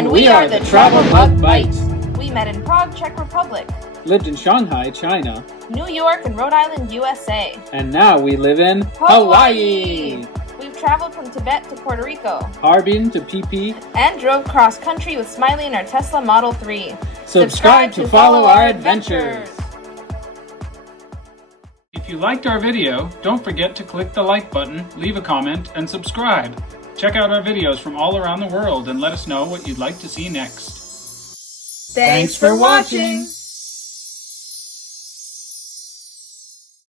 And we are the TravelBugBite. We met in Prague, Czech Republic. Lived in Shanghai, China. New York and Rhode Island, USA. And now we live in Hawaii. We've traveled from Tibet to Puerto Rico. Harbin to PP. And drove cross country with Smiley in our Tesla Model 3. Subscribe to follow our adventures. If you liked our video, don't forget to click the like button, leave a comment, and subscribe. Check out our videos from all around the world and let us know what you'd like to see next. Thanks for watching!